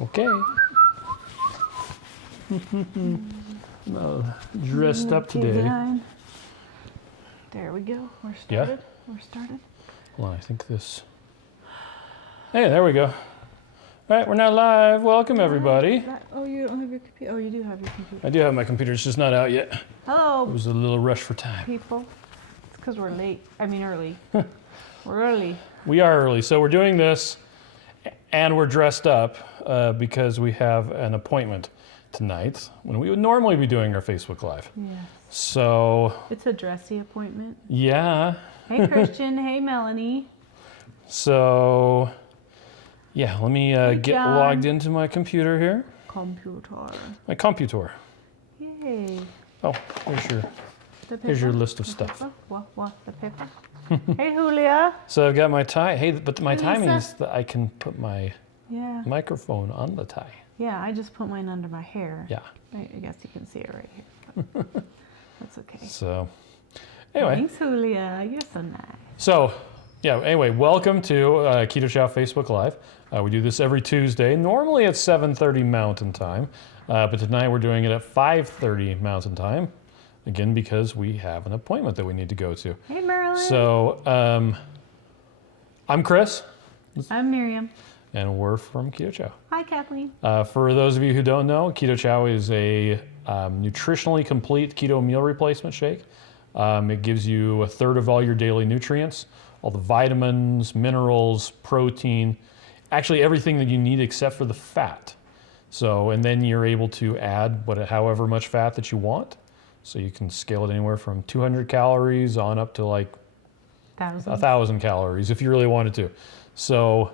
Okay. Well, dressed up today. Design. There we go. We're started. Yeah. We're started. Hold on, I think this. Hey, there we go. All right, we're now live. Welcome, everybody. Oh, you don't have your computer. Oh, you do have your computer. I do have my computer. It's just not out yet. Hello, It was a little rush for time. people. It's because we're late. I mean, early. We're early. We are early, so we're doing this, and we're dressed up because we have an appointment tonight when we would normally be doing our Facebook Live. Yes. So. It's a dressy appointment. Yeah. Hey, Christian. Hey, Melanie. So, yeah, let me get John. logged into my computer here. Computer. My computer. Yay. Oh, here's your list of stuff. What? The paper? Hey, Julia. So I've got my tie. Hey, but my Hey, timing Lisa. is that I can put my Yeah. microphone on the tie. Yeah, I just put mine under my hair. Yeah. I guess you can see it right here. But that's okay. So, anyway. Thanks, Julia. You're so nice. So, yeah, anyway, welcome to Keto Chow Facebook Live. We do this every Tuesday. Normally it's 7:30 Mountain Time, but tonight we're doing it at 5:30 Mountain Time. Again, because we have an appointment that we need to go to. Hey, Marilyn. So, I'm Chris, I'm Miriam. and we're from Keto Chow. Hi, Kathleen. For those of you who don't know, Keto Chow is a nutritionally complete keto meal replacement shake. It gives you a third of all your daily nutrients, all the vitamins, minerals, protein, actually everything that you need except for the fat. So, and then you're able to add however much fat that you want. So you can scale it anywhere from 200 calories on up to like 1,000 calories if you really wanted to. So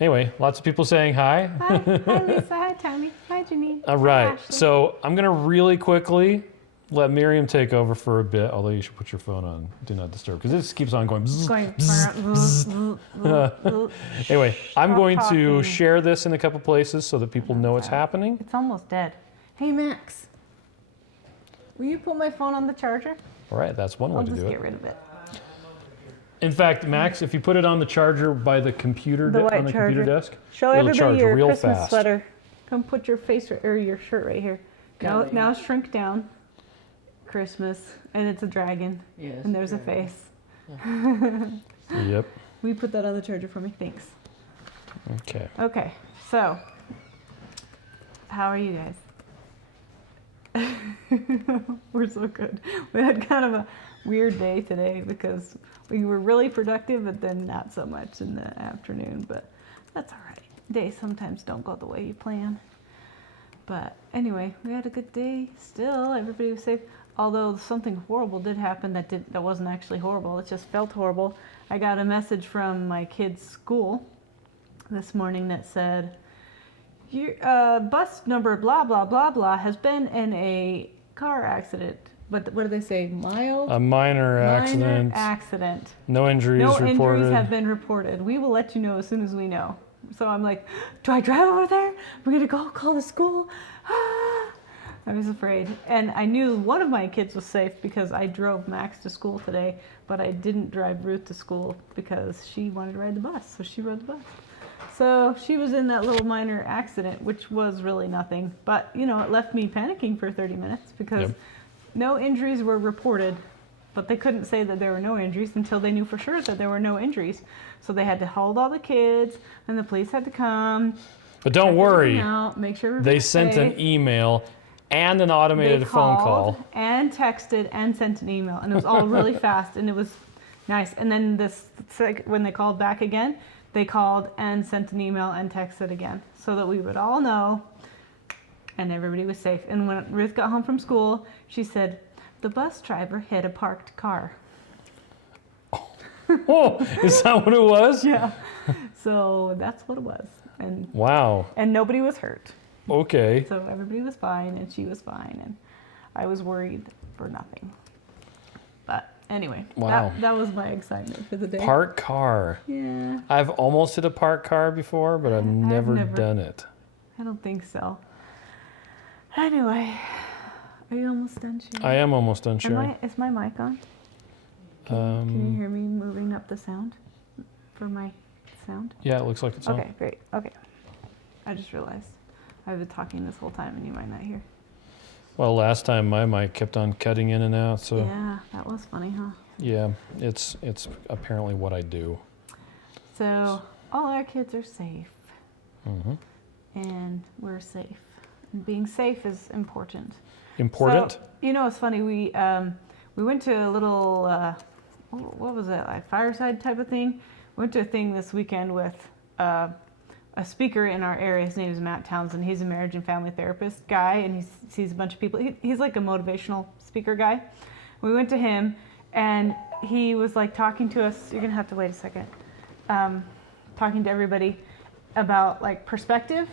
anyway, lots of people saying hi. Hi. Hi, Lisa. Hi, Tammy. Hi, Janine. All Hi, right, Ashley. so I'm gonna really quickly let Miriam take over for a bit, although you should put your phone on Do Not Disturb, because this keeps on going. Bzz, Going. bzz. Anyway, I'm Stop going to talking. share this in a couple places so that people know it's happening. It's almost dead. Hey, Max. Will you put my phone on the charger? All right, that's one way I'll to just do get it. rid of it. In fact, Max, if you put it on the charger by the computer, The white on the computer charger. desk, Show it'll everybody charge your real Christmas fast. sweater. Come put your face or your shirt right here. Now shrink down. Christmas, and it's a dragon. Yes. And there's a face. Yep. Will you put that on the charger for me? Thanks. Okay. Okay, so how are you guys? We're so good. We had kind of a weird day today because we were really productive, but then not so much in the afternoon, but that's all right. Days sometimes don't go the way you plan. But anyway, we had a good day still. Everybody was safe. Although something horrible did happen that wasn't actually horrible. It just felt horrible. I got a message from my kid's school this morning that said, your bus number blah, blah, blah, blah has been in a car accident. But what do they say? Mild? A minor accident. Minor accident. No injuries No reported. injuries have been reported. We will let you know as soon as we know. So I'm like, do I drive over there? We're going to go call the school? I was afraid. And I knew one of my kids was safe because I drove Max to school today, but I didn't drive Ruth to school because she wanted to ride the bus. So she rode the bus. So she was in that little minor accident, which was really nothing. But, you know, it left me panicking for 30 minutes because no injuries were reported. But they couldn't say that there were no injuries until they knew for sure that there were no injuries. So they had to hold all the kids, and the police had to come. But don't worry, Make sure they sent an email and an automated phone call. And texted and sent an email, and it was all really fast, and it was nice. And then when they called back again, they called and sent an email and texted again, so that we would all know, and everybody was safe. And when Ruth got home from school, she said, the bus driver hit a parked car. Oh, is that what it was? Yeah. So that's what it was. And Wow. And nobody was hurt. Okay. So everybody was fine, and she was fine, and I was worried for nothing. But anyway, Wow. that was my excitement for the day. Parked car. Yeah. I've almost hit a parked car before, but I've never done it. I don't think so. Anyway, are you almost done sharing? I am almost done sharing. Is my mic on? Can you hear me moving up the sound for my sound? Yeah, it looks like it's on. Okay, great. Okay. I just realized I've been talking this whole time and you might not hear. Well, last time my mic kept on cutting in and out, so Yeah, that was funny, huh? yeah, it's apparently what I do. So all our kids are safe, Mm-hmm. and we're safe. And being safe is important. Important? So, you know, it's funny. We went to a little what was it, like fireside type of thing. Went to a thing this weekend with a speaker in our area. His name is Matt Townsend. He's a marriage and family therapist guy, and he sees a bunch of people. He's like a motivational speaker guy. We went to him, and he was like talking to us. You're gonna have to wait a second. Talking to everybody about like perspective.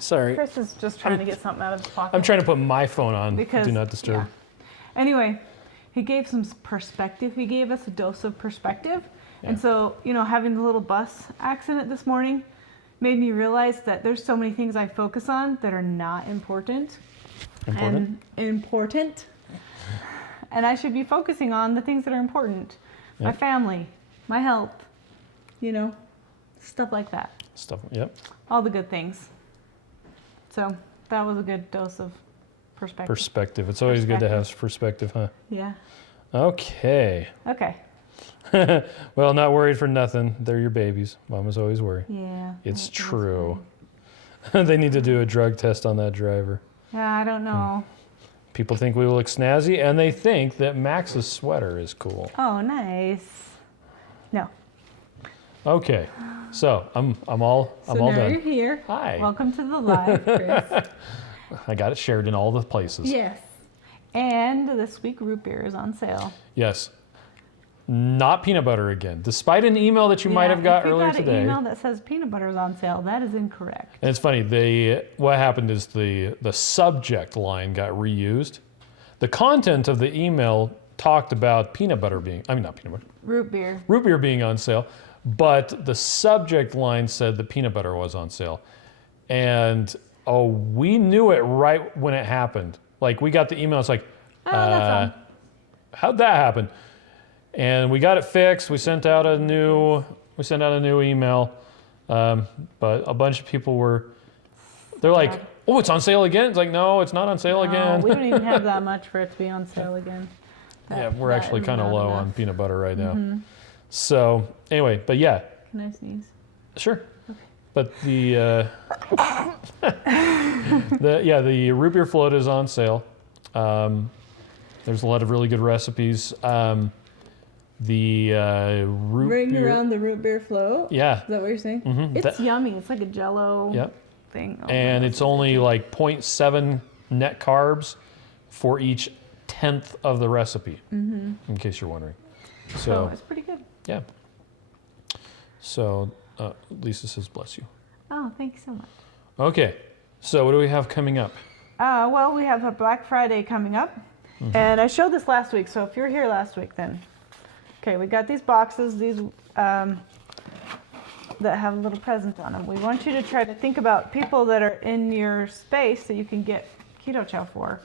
Sorry. Chris is just trying to get something out of his pocket. I'm trying to put my phone on. Because, Do not disturb. yeah. Anyway, he gave some perspective. He gave us a dose of perspective. Yeah. And so, you know, having the little bus accident this morning made me realize that there's so many things I focus on that are not important. Important? And important. And I should be focusing on the things that are important. Yeah. My family, my health, you know, stuff like that. Stuff. Yep. All the good things. So that was a good dose of perspective. Perspective. It's always good to have perspective, huh? Yeah. Okay. Okay. Well, not worried for nothing. They're your babies. Mama's always worried. Yeah. It's that is true. They need to do a drug test on that driver. funny. Yeah, I don't know. People think we look snazzy, and they think that Max's sweater is cool. Oh, nice. No. Okay, so I'm all So done. now you're here. Hi. Welcome to the live, Chris. I got it shared in all the places. Yes. And this week root beer is on sale. Yes. Not peanut butter again, despite an email that you might have got earlier If you got today. an email that says peanut butter is on sale, that is incorrect. And it's funny, what happened is the subject line got reused. The content of the email talked about not peanut butter, Root beer. root beer being on sale, but the subject line said the peanut butter was on sale. And we knew it right when it happened. Like, we got the email, it's like, That's all. how'd that happen? And we got it fixed. We sent out a new email, but a bunch of people they're like, "Oh, it's on sale again." It's like, no, it's not on sale again. We don't even have that much for it to be on sale again. Yeah, we're That actually is kind of not low enough. on peanut butter right now. Mm-hmm. So anyway, but yeah, Can I sneeze? sure. But the the root beer float is on sale. There's a lot of really good recipes. The root Ring beer. around the root beer float? Yeah. Is that what you're saying? Mhm. It's yummy. It's like a jello Yep. thing. Oh, And my it's gosh. only like 0.7 net carbs for each 1/10 of the recipe, in case you're wondering. So So, it's pretty good. yeah. So, Lisa says, bless you. Oh, thank you so much. Okay, so what do we have coming up? Well, we have a Black Friday coming up. And I showed this last week, so if you were here last week, then. Okay, we got these boxes, these that have a little present on them. We want you to try to think about people that are in your space that you can get Keto Chow for.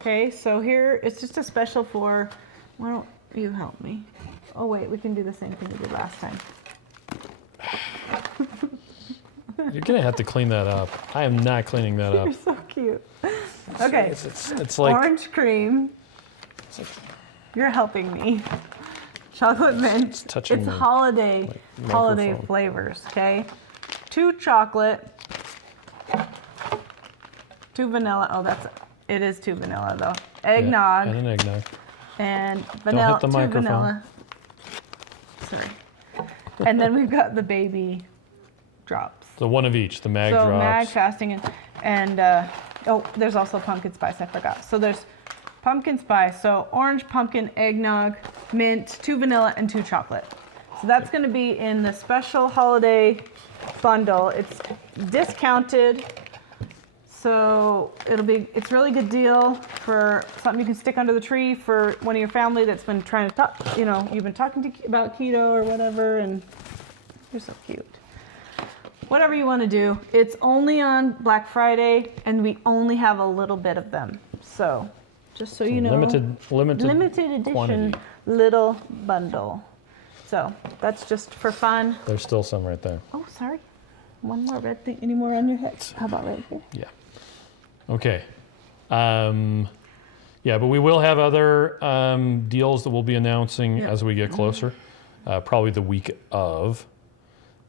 Okay, so here it's just a special for, why don't you help me? Oh wait, we can do the same thing we did last time. You're gonna have to clean that up. I am not cleaning that up. You're so cute. Okay, It's like, orange cream. it's like You're helping me. Chocolate mint. touching It's the, holiday microphone. flavors, okay? 2 chocolate, 2 vanilla. Oh, it is 2 vanilla though. Eggnog Yeah, and an eggnog. and vanilla. hit the 2 microphone. vanilla. Sorry. And then we've got the baby drops. The one of each, the mag So drops. mag fasting and there's also pumpkin spice. I forgot. So there's pumpkin spice. So orange, pumpkin, eggnog, mint, 2 vanilla, and 2 chocolate. So that's going to be in the special holiday bundle. It's discounted. So it's a really good deal for something you can stick under the tree for one of your family that's been trying to talk, you've been talking about keto or whatever, and you're so cute. Whatever you want to do. It's only on Black Friday, and we only have a little bit of them. So, just so you know, Limited edition quantity. little bundle. So that's just for fun. There's still some right there. Oh, sorry. One more red thing. Any more on your head? How about right here? Yeah. Okay. Yeah, but we will have other deals that we'll be announcing as we get closer, probably the week of.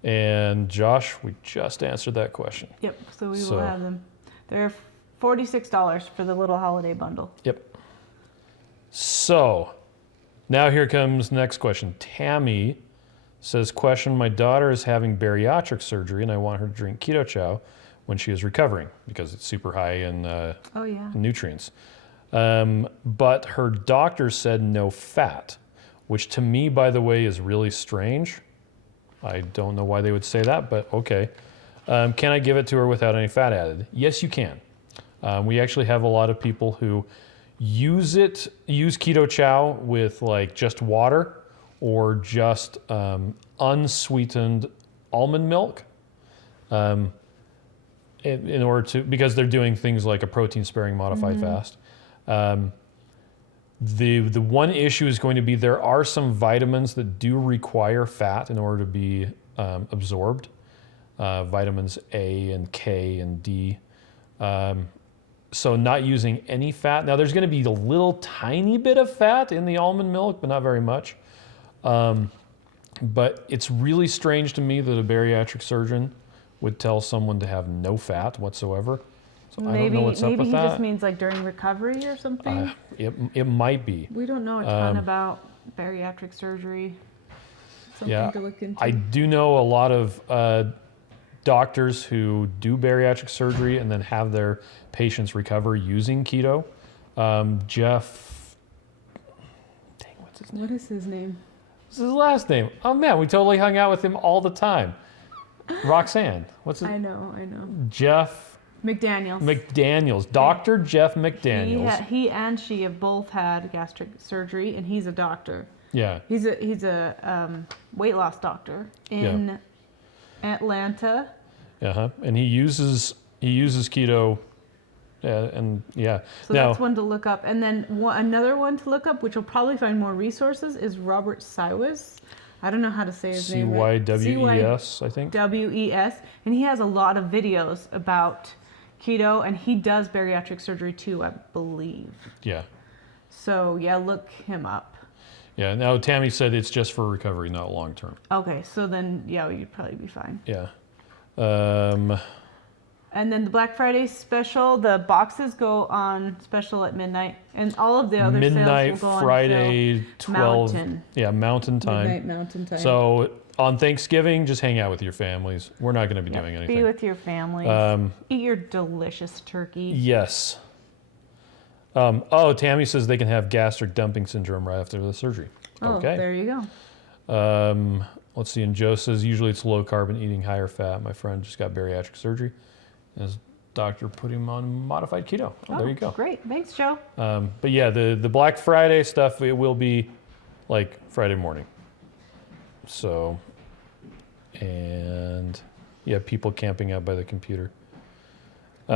And Josh, we just answered that question. Yep, so we will have them. They're $46 for the little holiday bundle. Yep. So now here comes the next question. Tammy says, question, my daughter is having bariatric surgery and I want her to drink Keto Chow when she is recovering because it's super high in nutrients. But her doctor said no fat, which to me, by the way, is really strange. I don't know why they would say that, but okay. Can I give it to her without any fat added? Yes, you can. We actually have a lot of people who use Keto Chow with like just water or just unsweetened almond milk in order to, because they're doing things like a protein sparing modified fast. The one issue is going to be there are some vitamins that do require fat in order to be absorbed. Vitamins A and K and D. So not using any fat. Now there's going to be a little tiny bit of fat in the almond milk, but not very much. But it's really strange to me that a bariatric surgeon would tell someone to have no fat whatsoever. So I don't know what's up with that. Maybe he just means like during recovery or something. It might be. We don't know a ton about bariatric surgery. Something to look into. I do know a lot of doctors who do bariatric surgery and then have their patients recover using keto. Jeff, dang, what's his name? What is his name? What's his last name? Oh man, we totally hung out with him all the time. Roxanne, what's his? I know. Jeff McDaniels. Dr. Jeff McDaniels. He and she have both had gastric surgery, and he's a doctor. Yeah. He's a weight loss doctor in Atlanta. And he uses keto, and yeah. So that's one to look up, and then another one to look up, which you'll probably find more resources, is Robert Cywes. I don't know how to say his name. Cywes, I think. WES, and he has a lot of videos about keto, and he does bariatric surgery too, I believe. Yeah. So yeah, look him up. Yeah. Now Tammy said it's just for recovery, not long term. Okay, so then you'd probably be fine. Yeah. And then the Black Friday special, the boxes go on special at midnight, and all of the other midnight sales will go Friday, on sale 12. Mountain. Yeah, Mountain Time. Midnight Mountain Time. So on Thanksgiving, just hang out with your families. We're not going to be doing anything. Be with your families. Eat your delicious turkey. Yes. Tammy says they can have gastric dumping syndrome right after the surgery. Oh, okay. There you go. Let's see. And Joe says usually it's low carb and eating higher fat. My friend just got bariatric surgery. His doctor put him on modified keto. There you go. Great. Thanks, Joe. But yeah, the Black Friday stuff, it will be like Friday morning. So, and yeah, people camping out by the computer.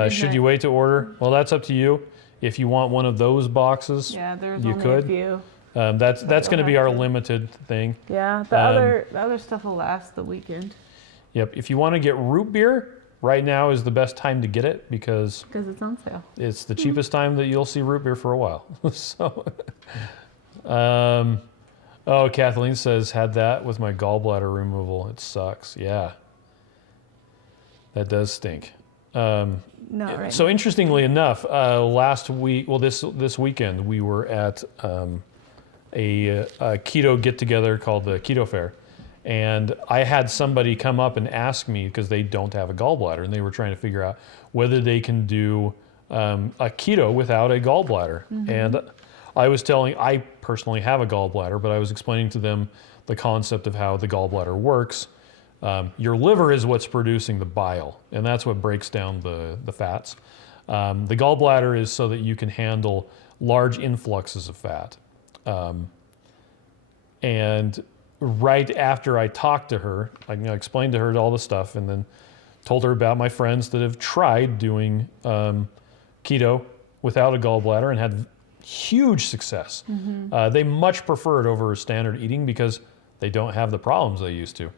Should you wait to order? Well, that's up to you. If you want one of those boxes, there's you only could. a few. That's going to be our limited thing. Yeah, the other stuff will last the weekend. Yep. If you want to get root beer, right now is the best time to get it because it's on sale. It's the cheapest time that you'll see root beer for a while. So, Kathleen says, had that with my gallbladder removal. It sucks. Yeah. That does stink. Not right. So interestingly enough, last week, this weekend, we were at a keto get-together called the Keto Fair. And I had somebody come up and ask me, because they don't have a gallbladder, and they were trying to figure out whether they can do a keto without a gallbladder. Mm-hmm. And I personally have a gallbladder, but I was explaining to them the concept of how the gallbladder works. Your liver is what's producing the bile, and that's what breaks down the fats. The gallbladder is so that you can handle large influxes of fat. And right after I talked to her, I explained to her all the stuff and then told her about my friends that have tried doing keto without a gallbladder and had huge success. Mm-hmm. They much prefer it over standard eating because they don't have the problems they used to.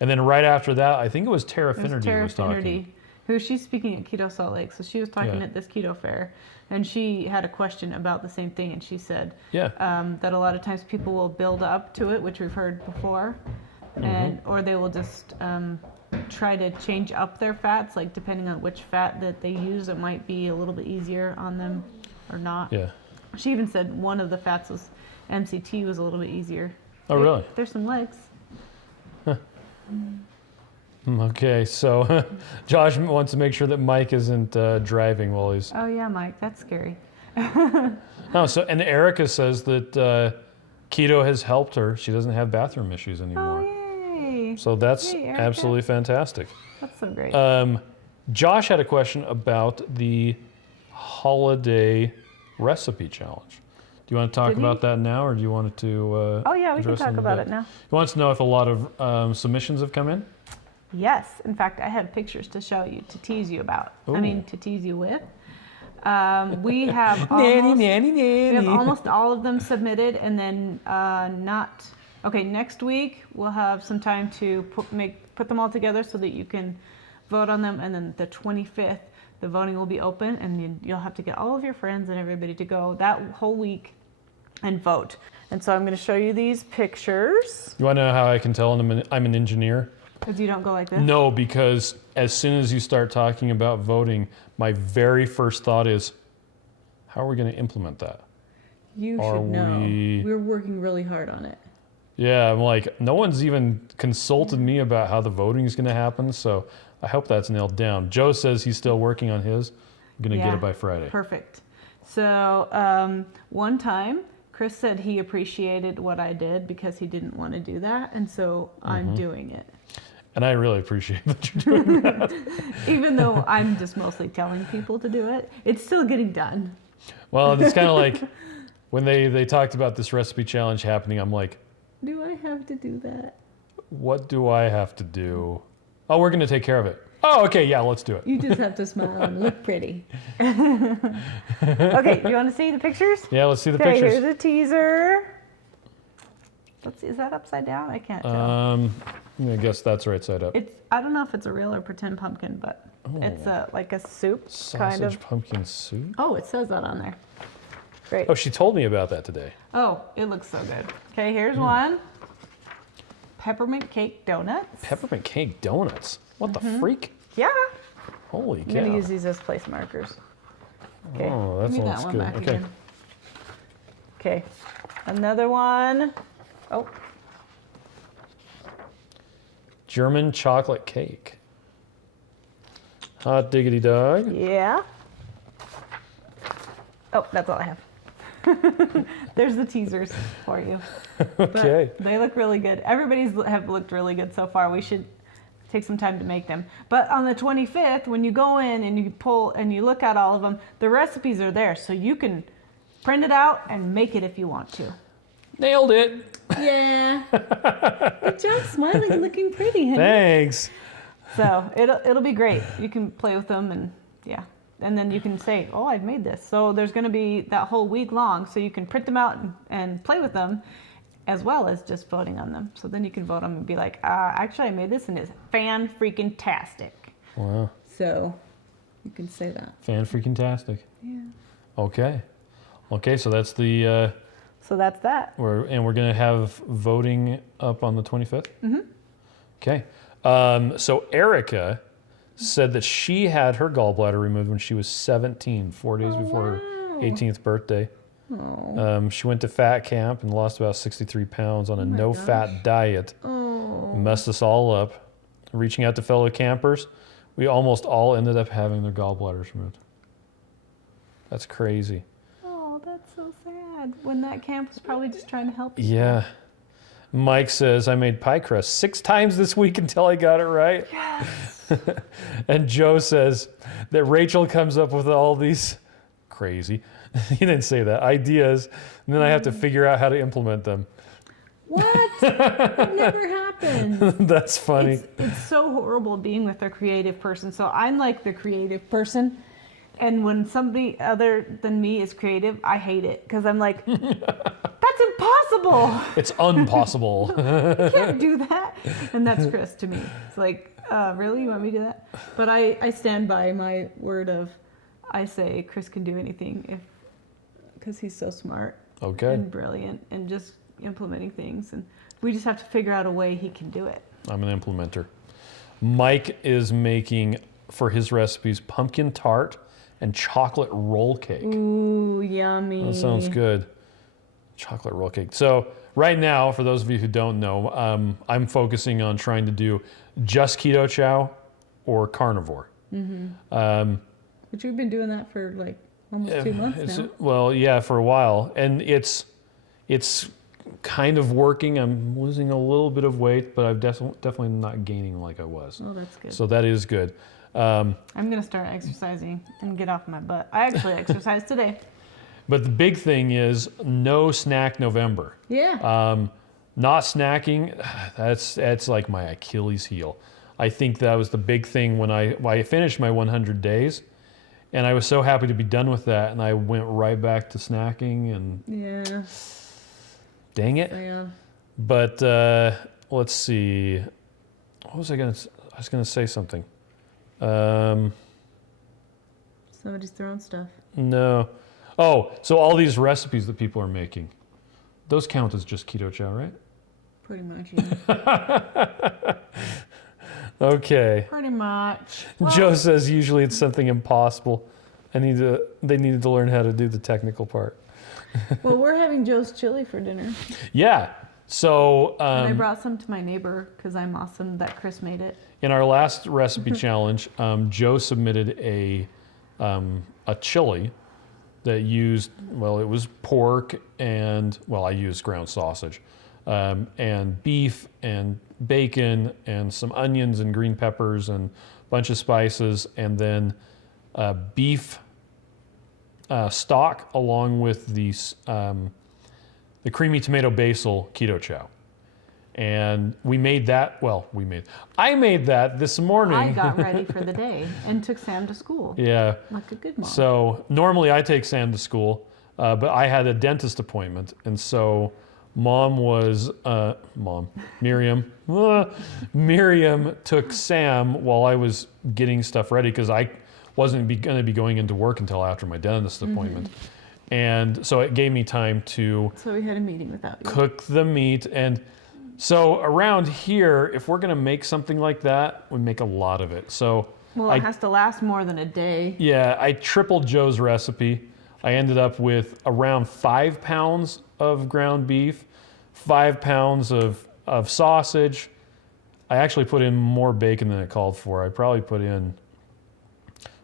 And then right after that, I think it was Tara It was Finnerty Tara was talking. Finnerty, who she's speaking at Keto Salt Lake. So she was talking Yeah. at this keto fair, and she had a question about the same thing, and she said Yeah. that a lot of times people will build up to it, which we've heard before, and or they will just try to change up their fats, like depending on which fat that they use, it might be a little bit easier on them or not. Yeah. She even said one of the fats was MCT was a little bit easier. Oh, really? There's some legs. Okay, so Josh wants to make sure that Mike isn't driving while he's. Oh yeah, Mike, that's scary. Oh, so and Erica says that keto has helped her. She doesn't have bathroom issues anymore. Oh yay! So that's Yay, Erica. absolutely fantastic. That's so great. Josh had a question about the holiday recipe challenge. Do you want to talk Did he? about that now, or do you want it to? Oh yeah, we can address talk in a about bit? it now. He wants to know if a lot of submissions have come in. Yes, in fact, I have pictures to show you to tease you about. Ooh. I mean, to tease you with. We have Nanny. we have almost all of them submitted, and then not. Okay, next week we'll have some time to put them all together so that you can vote on them, and then the 25th the voting will be open, and you'll have to get all of your friends and everybody to go that whole week and vote. And so I'm going to show you these pictures. You want to know how I can tell I'm an engineer? Because you don't go like this? No, because as soon as you start talking about voting, my very first thought is, how are we going to implement that? You Are should know. we- We're working really hard on it. Yeah, I'm like, no one's even consulted me about how the voting is going to happen, so I hope that's nailed down. Joe says he's still working on his. I'm going to get it by Friday. Perfect. So one time, Chris said he appreciated what I did because he didn't want to do that, and so I'm doing it. And I really appreciate that you're doing that. Even though I'm just mostly telling people to do it, it's still getting done. Well, it's kind of like when they talked about this recipe challenge happening, I'm like, Do I have to do that? what do I have to do? Oh, we're going to take care of it. Oh, okay, yeah, let's do it. You just have to smile and look pretty. Okay, you want to see the pictures? Yeah, let's see the Okay, pictures. here's a teaser. Let's see, is that upside down? I can't tell. I guess that's right side up. I don't know if it's a real or pretend pumpkin, but it's like a soup kind Sausage of. pumpkin soup. Oh, it says that on there. Great. Oh, she told me about that today. Oh, it looks so good. Okay, here's one. Peppermint cake donuts. Peppermint cake donuts. What the freak? Yeah. Holy I'm cow. gonna use these as place markers. Okay. Oh, that give me sounds that one good. back Okay. again. Okay. Another one. Oh, German chocolate cake. Hot diggity dog. yeah. Oh, that's all I have. There's the teasers for you. Okay. But they look really good. Everybody's have looked really good so far. We should take some time to make them. But on the 25th, when you go in and you pull and you look at all of them, the recipes are there. So you can print it out and make it if you want to. Nailed it. Yeah. Good job smiling and looking pretty, honey. Thanks. So it'll be great. You can play with them and yeah. And then you can say, oh, I've made this. So there's going to be that whole week long. So you can print them out and play with them as well as just voting on them. So then you can vote on them and be like, actually, I made this and it's fan-freaking-tastic. Wow. So you can say that. Fan-freaking-tastic. Yeah. Okay. Okay, so that's the... So that's that. we're going to have voting up on the 25th? Mm-hmm. Okay. So Erica said that she had her gallbladder removed when she was 17, 4 days before her 18th birthday. She went to fat camp and lost about 63 pounds on a no-fat diet. Messed us all up. Reaching out to fellow campers, we almost all ended up having their gallbladders removed. That's crazy. Oh, that's so sad. When that camp was probably just trying to help you. Yeah. Mike says, I made pie crust 6 times this week until I got it right. Yes. And Joe says that Rachel comes up with all these crazy, he didn't say that, ideas, and then I have to figure out how to implement them. What? That never happened. That's funny. It's so horrible being with a creative person. So I'm like the creative person. And when somebody other than me is creative, I hate it. Because I'm like, that's impossible. It's impossible. You can't do that. And that's Chris to me. It's like, really? You want me to do that? But I stand by my word of, I say Chris can do anything because he's so smart and brilliant and just implementing things. And we just have to figure out a way he can do it. I'm an implementer. Mike is making, for his recipes, pumpkin tart and chocolate roll cake. Ooh, yummy. That sounds good. Chocolate roll cake. So right now, for those of you who don't know, I'm focusing on trying to do just keto chow or carnivore. But you've been doing that for like almost 2 months now. Well, yeah, for a while. And it's kind of working. I'm losing a little bit of weight, but I'm definitely not gaining like I was. Oh, that's good. So that is good. I'm going to start exercising and get off my butt. I actually exercised today. But the big thing is no snack November. Yeah. Not snacking, that's like my Achilles heel. I think that was the big thing when I finished my 100 days, and I was so happy to be done with that, and I went right back to snacking, and yeah. Dang it. Yeah. But let's see. What was I going to? I was going to say something. Somebody's throwing stuff. No. Oh, so all these recipes that people are making, those count as just keto chow, right? Pretty much, yeah. Okay. Pretty much. Joe says usually it's something impossible. They needed to learn how to do the technical part. Well, we're having Joe's chili for dinner. Yeah. So and I brought some to my neighbor because I'm awesome that Chris made it. In our last recipe challenge, Joe submitted a chili that used, well, it was pork and, well, I used ground sausage, and beef and bacon and some onions and green peppers and a bunch of spices, and then beef stock along with the creamy tomato basil keto chow. And we made that, I made that this morning. I got ready for the day and took Sam to school. Yeah. Like a good mom. So normally I take Sam to school, but I had a dentist appointment. And so Miriam took Sam while I was getting stuff ready because I wasn't going to be going into work until after my dentist appointment. And so it gave me time to So we had a meeting without you. Cook the meat. And so around here, if we're going to make something like that, we make a lot of it. So it has to last more than a day. Yeah, I tripled Joe's recipe. I ended up with around 5 pounds of ground beef, 5 pounds of sausage. I actually put in more bacon than it called for. I probably put in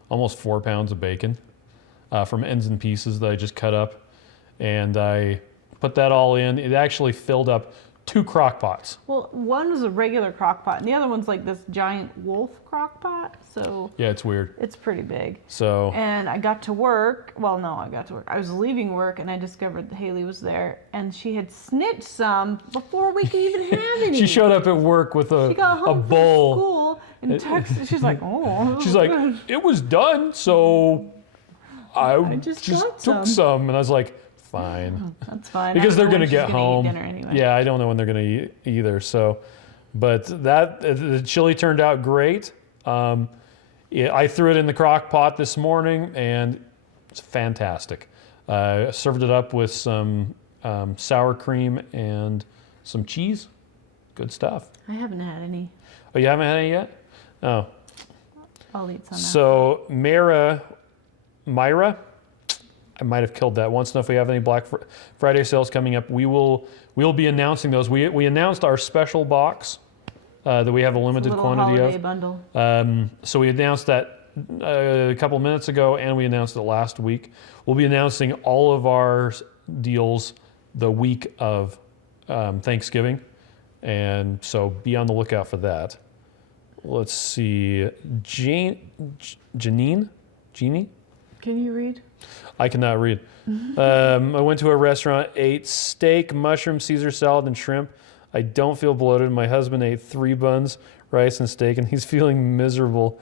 almost 4 pounds of bacon from ends and pieces that I just cut up. And I put that all in. It actually filled up 2 crock pots. Well, one was a regular crock pot, and the other one's like this giant wolf crock pot. So yeah, it's weird. It's pretty big. So and I got to work. Well, no, I got to work. I was leaving work, and I discovered that Haley was there, and she had snitched some before we could even have any. She showed up at work with a bowl. From school and texted. She's like, "Oh." She's like, "It was done, so I just took some," and I was like, fine. That's fine. Because they're going to get home. Eat dinner anyway. Yeah, I don't know when they're going to eat either. So, but the chili turned out great. I threw it in the crock pot this morning, and it's fantastic. I served it up with some sour cream and some cheese. Good stuff. I haven't had any. Oh, you haven't had any yet? Oh. I'll eat some. So, Myra, I might have killed that. Wants to know if we have any Black Friday sales coming up. We'll be announcing those. We announced our special box that we have a limited quantity holiday of. Bundle. So we announced that a couple minutes ago, and we announced it last week. We'll be announcing all of our deals the week of Thanksgiving, and so be on the lookout for that. Let's see, Jeannie. Can you read? I cannot read. I went to a restaurant, ate steak, mushroom, Caesar salad, and shrimp. I don't feel bloated. My husband ate 3 buns, rice, and steak, and he's feeling miserable.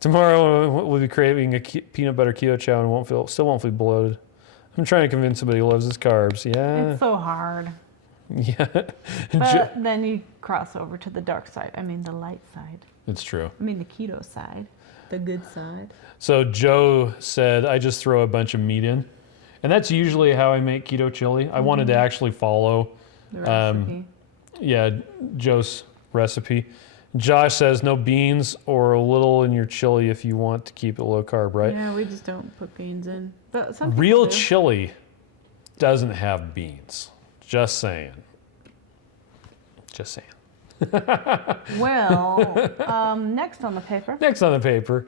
Tomorrow we'll be craving a peanut butter keto chow and still won't feel bloated. I'm trying to convince somebody who loves his carbs. Yeah. It's so hard. Yeah. But then you cross over to the dark side. I mean, the light side. It's true. I mean, the keto side. The good side. So Joe said, I just throw a bunch of meat in. And that's usually how I make keto chili. I wanted to actually follow The recipe. Joe's recipe. Josh says no beans or a little in your chili if you want to keep it low carb, right? Yeah, we just don't put beans in. But some Real people do. chili doesn't have beans. Just saying. Just saying. Well, next on the paper, Next on the paper.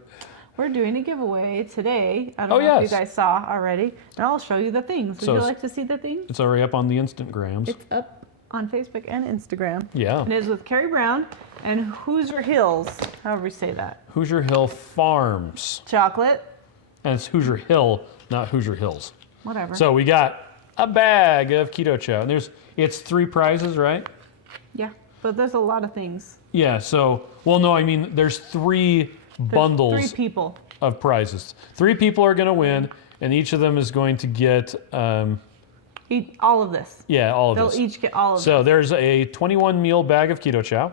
we're doing a giveaway today. I don't Oh, know if yes. you guys saw already. And I'll show you the things. Would So you it's- like to see the things? It's already up on the Instagrams. It's up on Facebook and Instagram. Yeah. And it is with Carrie Brown and Hoosier Hills, however you say that. Hoosier Hill Farms. Chocolate, And it's Hoosier Hill, not Hoosier Hills. whatever. So we got a bag of Keto Chow. And it's 3 prizes, right? Yeah, but there's a lot of things. Yeah, so, well, no, I mean, there's 3 There's bundles 3 people. of prizes. 3 people are going to win, and each of them is going to get, Eat all of this. all of They'll this. each get all of So there's a 21 meal bag of Keto Chow.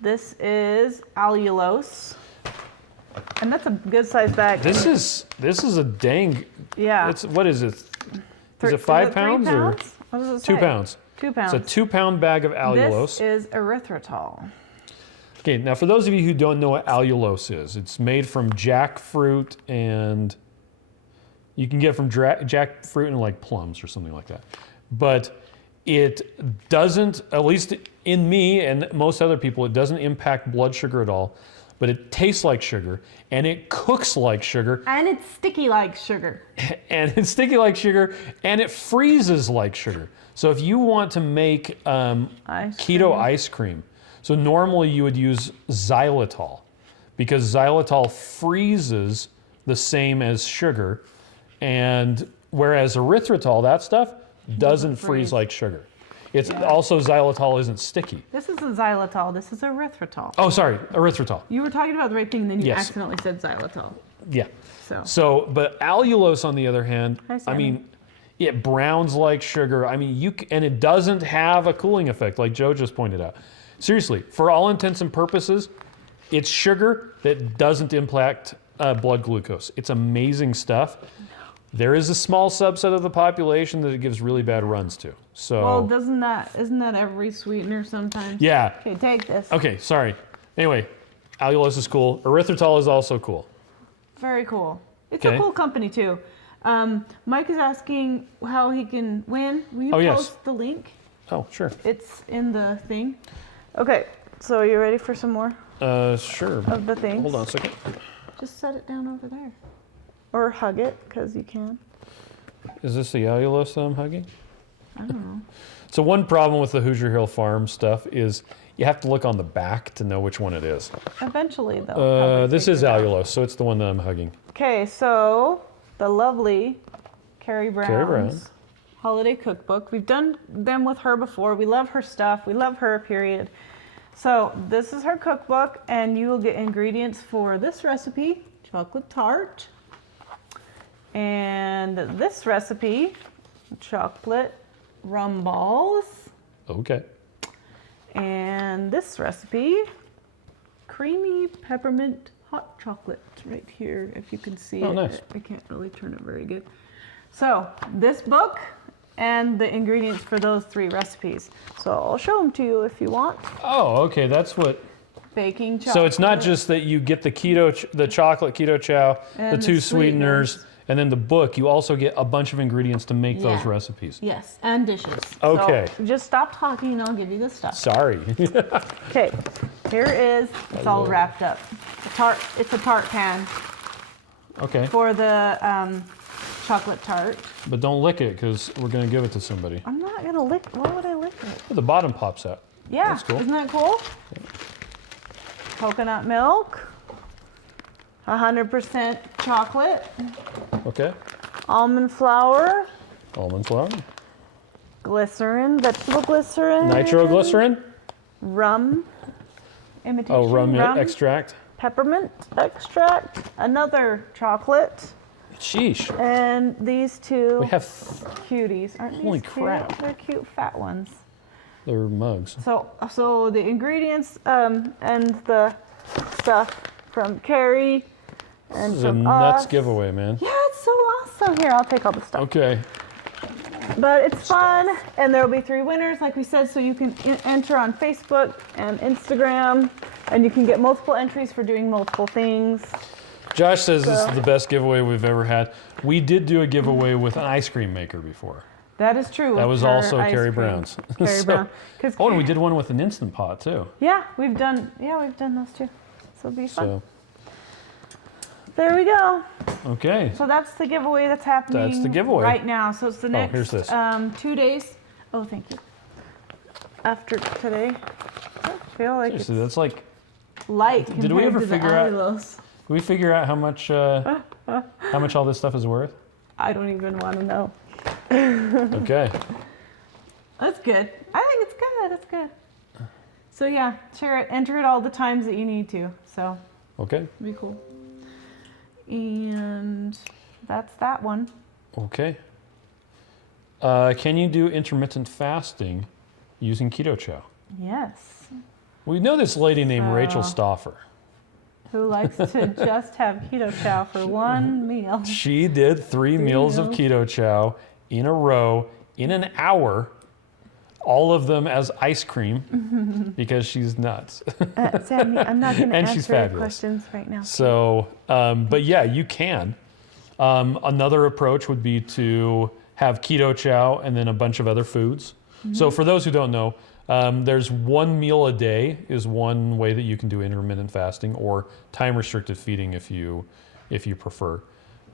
this. Is allulose. And that's a good sized bag. This is a dang, yeah. what is it? Is it 5 pounds or What does it 2 say? pounds? 2 pounds. It's a 2-pound bag of allulose. This is erythritol. Okay, now for those of you who don't know what allulose is, it's made from jackfruit, and you can get from jackfruit and like plums or something like that. But it doesn't, at least in me and most other people, it doesn't impact blood sugar at all. But it tastes like sugar, and it cooks like sugar, And it's sticky like sugar. and it's sticky like sugar, and it freezes like sugar. So if you want to make Ice keto cream. ice cream, so normally you would use xylitol, because xylitol freezes the same as sugar, and whereas erythritol, that stuff, doesn't freeze freeze. like sugar. It's also xylitol isn't sticky. This isn't xylitol. This is erythritol. Oh, sorry, erythritol. You were talking about the right thing, and then you Yes. accidentally said xylitol. Yeah. So, So, but allulose, on the other hand, Hi, I Sammy. mean, it browns like sugar. I mean, and it doesn't have a cooling effect, like Joe just pointed out. Seriously, for all intents and purposes, it's sugar that doesn't impact blood glucose. It's amazing stuff. There is a small subset of the population that it gives really bad runs to. So, well, isn't that every sweetener sometimes? yeah. Okay, take this. Okay, sorry. Anyway, allulose is cool. Erythritol is also cool. Very cool. It's Okay. a cool company too. Mike is asking how he can win. Will you Oh, yes. post the link? Oh, sure. It's in the thing. Okay, so are you ready for some more Sure. of the things? Hold on a second. Just set it down over there. Or hug it, because you can. Is this the allulose that I'm hugging? I don't know. So one problem with the Hoosier Hill Farm stuff is you have to look on the back to know which one it is. Eventually, though. This is allulose, so it's the one that I'm hugging. Okay, so the lovely Carrie Brown's Carrie Brown. holiday cookbook. We've done them with her before. We love her stuff. We love her, period. So this is her cookbook, and you will get ingredients for this recipe, chocolate tart, and this recipe, chocolate rum balls, Okay. and this recipe, creamy peppermint hot chocolate right here, if you can see Oh, it. nice. I can't really turn it very good. So this book and the ingredients for those 3 recipes. So I'll show them to you if you want. Oh, okay. That's what. Baking chocolate. So it's not just that you get the the chocolate keto chow, And the the 2 sweeteners, sweeteners. and then the book. You also get a bunch of ingredients to make those Yeah. recipes. Yes, and dishes. Okay. So just stop talking and I'll give you the stuff. Sorry. Okay, here is, it's all wrapped up. It's a tart pan Okay. for the chocolate tart. But don't lick it because we're going to give it to somebody. I'm not gonna lick, why would I lick it? The bottom pops out. Yeah, That's cool. isn't that cool? Coconut milk, 100% chocolate, Okay. almond flour, Almond flour. glycerin, vegetable glycerin, Nitroglycerin. rum, imitation Oh, rum extract. peppermint extract, another chocolate, Sheesh. and these 2 We have cuties. Aren't Holy these crap. cute? They're cute fat ones. They're mugs. So the ingredients and the stuff from Carrie and This is a from nuts us. giveaway, man. Yeah, it's so awesome. Here, I'll take all the stuff. Okay. But it's fun, and there will be 3 winners, like we said, so you can enter on Facebook and Instagram, and you can get multiple entries for doing multiple things. Josh says this is the best giveaway we've ever had. We did do a giveaway with an ice cream maker before. That is true. That was with her also ice Carrie cream. Brown's. Carrie Brown. Oh, and we did one with an Instant Pot too. Yeah, we've done those too. So it'll be fun. So, There we go. okay. So that's the giveaway that's happening That's the giveaway. right now. So it's the next here's this. 2 days. Oh, thank you. After today. I feel like Seriously, that's like, it's light compared did we ever to the figure out- allulose. can we figure out how much all this stuff is worth? I don't even want to know. Okay. That's good. I think it's good. It's good. So yeah, share it. Enter it all the times that you need to. So Okay. it'll be cool. And that's that one. Okay. Can you do intermittent fasting using Keto Chow? Yes. We know this lady named Rachel So- Stauffer. Who likes to just have keto chow for one meal? She did 3 meals of meals. Keto Chow in a row in an hour, all of them as ice cream because she's nuts. Sammy, I'm not going to And she's answer your fabulous. questions right now. So, but yeah, you can. Another approach would be to have Keto Chow and then a bunch of other foods. So for those who don't know, there's 1 meal a day is one way that you can do intermittent fasting, or time restricted feeding if you prefer.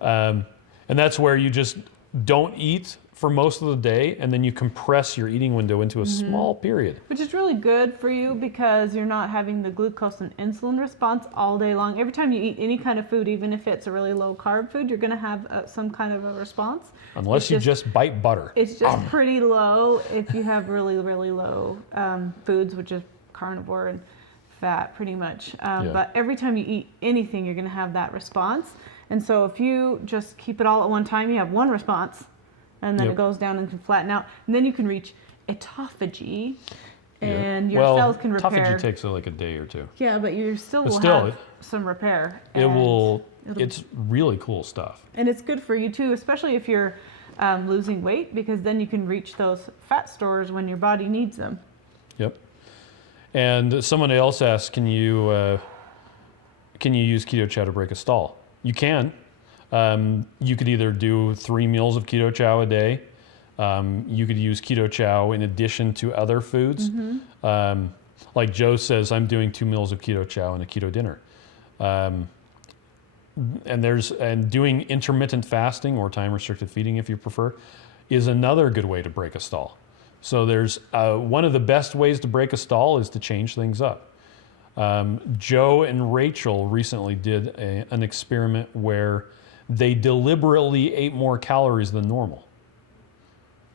And that's where you just don't eat for most of the day, and then you compress your eating window into a small period. Which is really good for you because you're not having the glucose and insulin response all day long. Every time you eat any kind of food, even if it's a really low carb food, you're going to have some kind of a response. Unless It's you just bite butter. It's just pretty low if you have really, really low foods, which is carnivore and fat pretty much. Yeah. But every time you eat anything, you're going to have that response. And so if you just keep it all at one time, you have one response, and then Yep. it goes down and can flatten out. And then you can reach autophagy, Yeah. and your Well, cells can repair. Autophagy takes like a day or two. Yeah, but you still But will still, have some repair. It and will. it'll- It's really cool stuff. And it's good for you too, especially if you're losing weight, because then you can reach those fat stores when your body needs them. Yep. And someone else asked, can you use Keto Chow to break a stall? You can. You could either do 3 meals of Keto Chow a day. You could use Keto Chow in addition to other foods. Like Joe says, I'm doing 2 meals of Keto Chow and a keto dinner. And doing intermittent fasting or time restricted feeding, if you prefer, is another good way to break a stall. So there's one of the best ways to break a stall is to change things up. Joe and Rachel recently did an experiment where they deliberately ate more calories than normal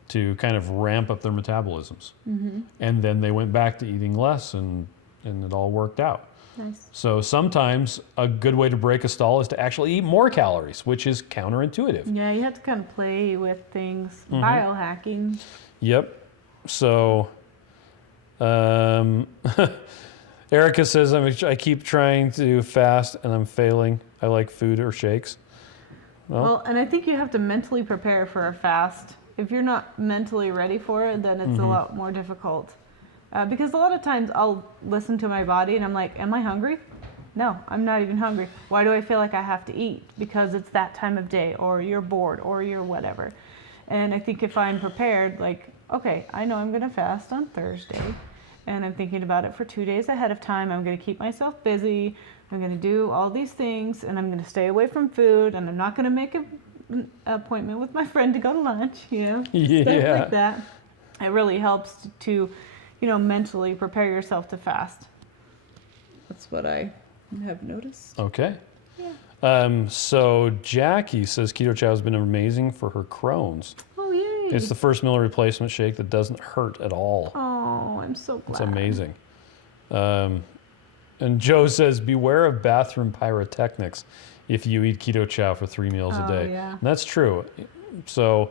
to kind of ramp up their metabolisms. And then they went back to eating less, and it all worked out. Nice. So sometimes a good way to break a stall is to actually eat more calories, which is counterintuitive. Yeah, you have to kind of play with things. Biohacking. Yep. So Erica says, I keep trying to fast and I'm failing. I like food or shakes. Well, and I think you have to mentally prepare for a fast. If you're not mentally ready for it, then it's a lot more difficult. Because a lot of times I'll listen to my body and I'm like, am I hungry? No, I'm not even hungry. Why do I feel like I have to eat? Because it's that time of day, or you're bored, or you're whatever. And I think if I'm prepared, like, okay, I know I'm going to fast on Thursday, and I'm thinking about it for 2 days ahead of time. I'm going to keep myself busy. I'm going to do all these things, and I'm going to stay away from food, and I'm not going to make an appointment with my friend to go to lunch, stuff Yeah. like that. It really helps to, mentally prepare yourself to fast. That's what I have noticed. Okay. Yeah. So Jackie says Keto Chow has been amazing for her Crohn's. Oh, yay. It's the first meal replacement shake that doesn't hurt at all. Oh, I'm so glad. It's amazing. And Joe says, beware of bathroom pyrotechnics if you eat Keto Chow for 3 meals a day. Yeah. And that's true. So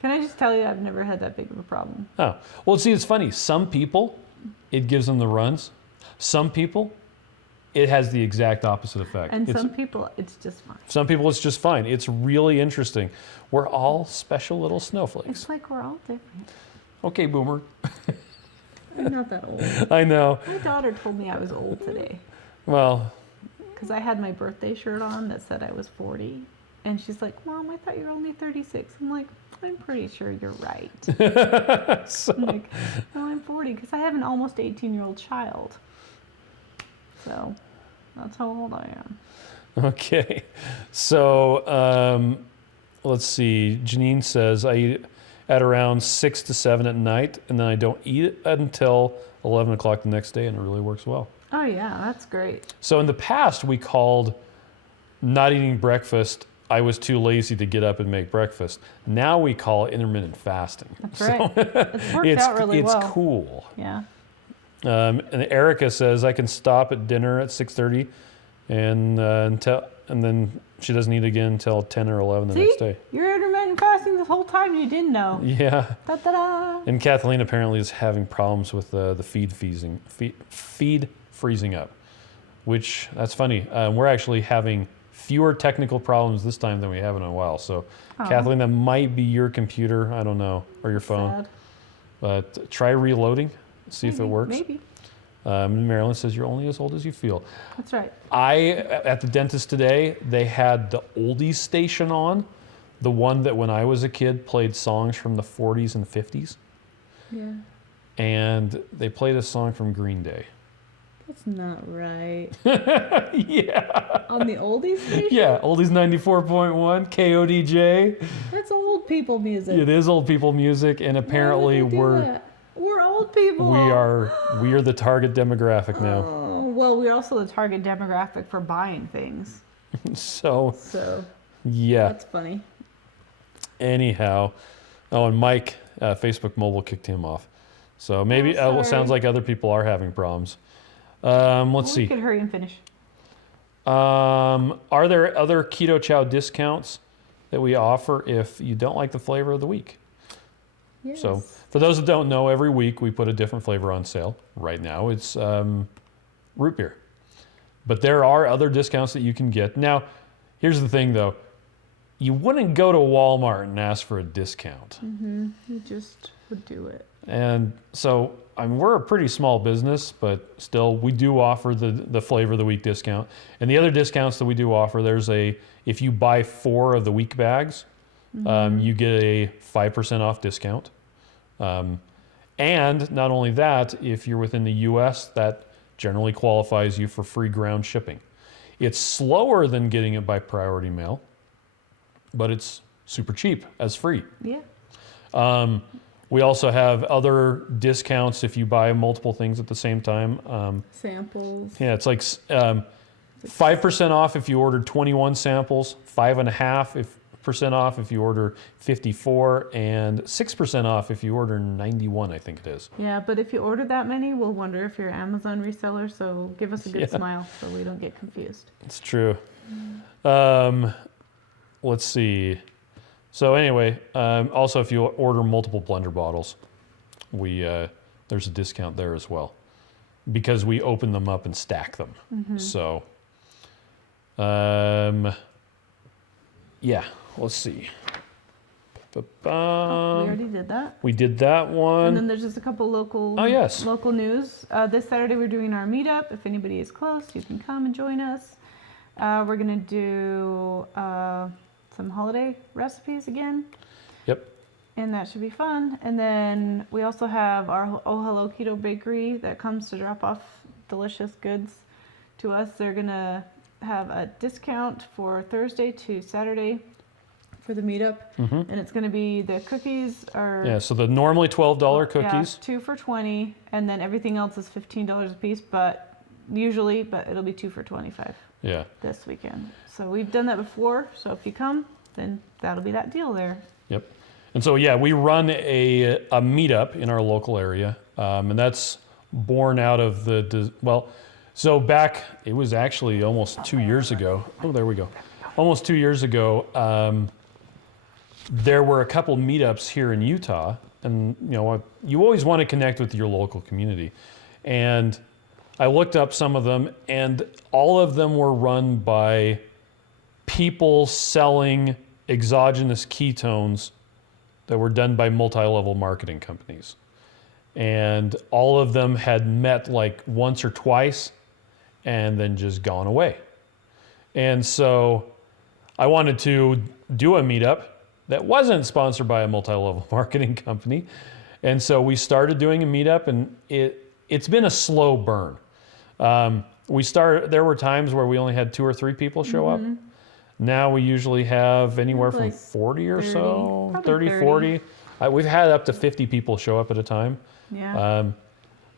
Can I just tell you, I've never had that big of a problem. Oh, well, see, it's funny. Some people, it gives them the runs. Some people, it has the exact opposite effect. And some people, it's just fine. Some people, it's just fine. It's really interesting. We're all special little snowflakes. It's like we're all different. Okay, boomer. I'm not that old. I know. My daughter told me I was old today. Well, Because I had my birthday shirt on that said I was 40. And she's like, Mom, I thought you were only 36. I'm like, I'm pretty sure you're right. so, I'm like, no, I'm 40 because I have an almost 18-year-old child. So that's how old I am. okay. So, let's see. Janine says, I eat at around 6 to 7 at night, and then I don't eat it until 11 o'clock the next day, and it really works well. Oh, yeah, that's great. So in the past, we called not eating breakfast, I was too lazy to get up and make breakfast. Now we call it intermittent fasting. That's right. It's worked out really well. It's cool. Yeah. And Erica says, I can stop at dinner at 6:30 and then she doesn't eat again until 10 or 11 the See? next day. You're intermittent fasting this whole time and you didn't know. Yeah. Da-da-da. And Kathleen apparently is having problems with the feed freezing up, which that's funny. We're actually having fewer technical problems this time than we have in a while. So, Kathleen, that might be your computer. I don't know, or your phone. Sad. But try reloading, see if it works. Maybe. Marilyn says you're only as old as you feel. That's right. At the dentist today, they had the oldies station on, the one that when I was a kid played songs from the 40s and 50s. Yeah. And they played a song from Green Day. That's not right. Yeah. On the oldies station? Yeah, oldies 94.1, KODJ. That's old people music. It is old people music, and apparently we're old people. we are the target demographic now. Oh, well, we're also the target demographic for buying things. So yeah. That's funny. Anyhow, and Mike, Facebook Mobile kicked him off. So maybe it sounds like other people are having problems. Let's see. We could hurry and finish. Are there other Keto Chow discounts that we offer if you don't like the flavor of the week? Yes. So for those that don't know, every week we put a different flavor on sale. Right now it's root beer. But there are other discounts that you can get. Now, here's the thing though. You wouldn't go to Walmart and ask for a discount. Mm-hmm. You just would do it. And so, we're a pretty small business, but still, we do offer the flavor of the week discount. And the other discounts that we do offer, if you buy 4 of the week bags, you get a 5% off discount. And not only that, if you're within the U.S., that generally qualifies you for free ground shipping. It's slower than getting it by priority mail, but it's super cheap as free. Yeah. We also have other discounts if you buy multiple things at the same time. Samples. Yeah, it's like 5% off if you ordered 21 samples, 5.5% off if you order 54, and 6% off if you order 91, I think it is. Yeah, but if you order that many, we'll wonder if you're an Amazon reseller, so give us a good smile so we don't get confused. It's true. Let's see. So anyway, also if you order multiple blender bottles, there's a discount there as well, because we open them up and stack them. So, yeah, let's see. We already did that. We did that one. And then there's just a couple local local news. This Saturday we're doing our meetup. If anybody is close, you can come and join us. We're gonna do some holiday recipes again. Yep. And that should be fun. And then we also have our Oh Hello Keto Bakery that comes to drop off delicious goods to us. They're gonna have a discount for Thursday to Saturday for the meetup. And it's gonna be the cookies are so the normally $12 cookies. 2 for $20, and then everything else is $15 a piece, but it'll be 2 for $25. Yeah. This weekend. So we've done that before. So if you come, then that'll be that deal there. Yep. And so, we run a meetup in our local area. And that's born out of so back, it was actually almost 2 years ago. Oh, there we go. Almost 2 years ago, there were a couple meetups here in Utah, and you always want to connect with your local community. And I looked up some of them, and all of them were run by people selling exogenous ketones that were done by multi-level marketing companies. And all of them had met like once or twice and then just gone away. And so I wanted to do a meetup that wasn't sponsored by a multi-level marketing company. And so we started doing a meetup, and it's been a slow burn. There were times where we only had 2 or 3 people show up. Now we usually have anywhere from 40 or 30, so, probably 30, 40. We've had up to 50 people show up at a time. Yeah.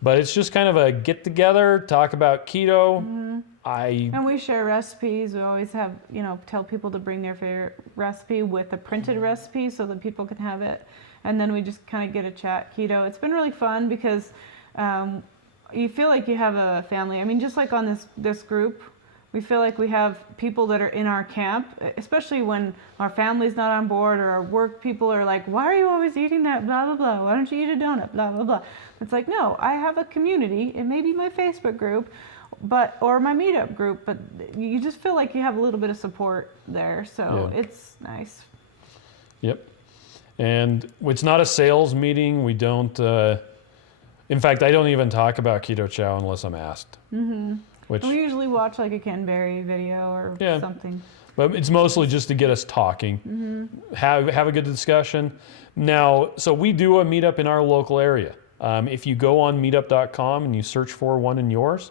But it's just kind of a get together, talk about keto. And we share recipes. We always have, tell people to bring their favorite recipe with a printed recipe so that people can have it. And then we just kind of get a chat keto. It's been really fun because you feel like you have a family. I mean, just like on this group, we feel like we have people that are in our camp, especially when our family's not on board or our work people are like, why are you always eating that, blah, blah, blah. Why don't you eat a donut, blah, blah, blah. It's like, no, I have a community. It may be my Facebook group, or my meetup group, but you just feel like you have a little bit of support there. So it's nice. Yep. And it's not a sales meeting. We don't, in fact, I don't even talk about Keto Chow unless I'm asked. Which, we usually watch like a Ken Berry video or something. But it's mostly just to get us talking, have a good discussion. Now, so we do a meetup in our local area. If you go on meetup.com and you search for one in yours,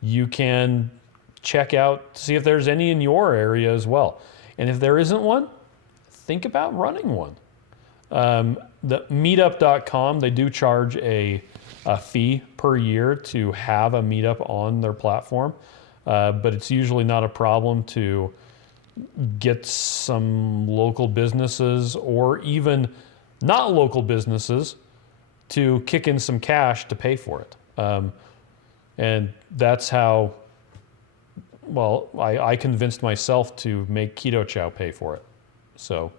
you can check out, see if there's any in your area as well. And if there isn't one, think about running one. The meetup.com, they do charge a fee per year to have a meetup on their platform, but it's usually not a problem to get some local businesses or even not local businesses to kick in some cash to pay for it. And that's how, I convinced myself to make Keto Chow pay for it. So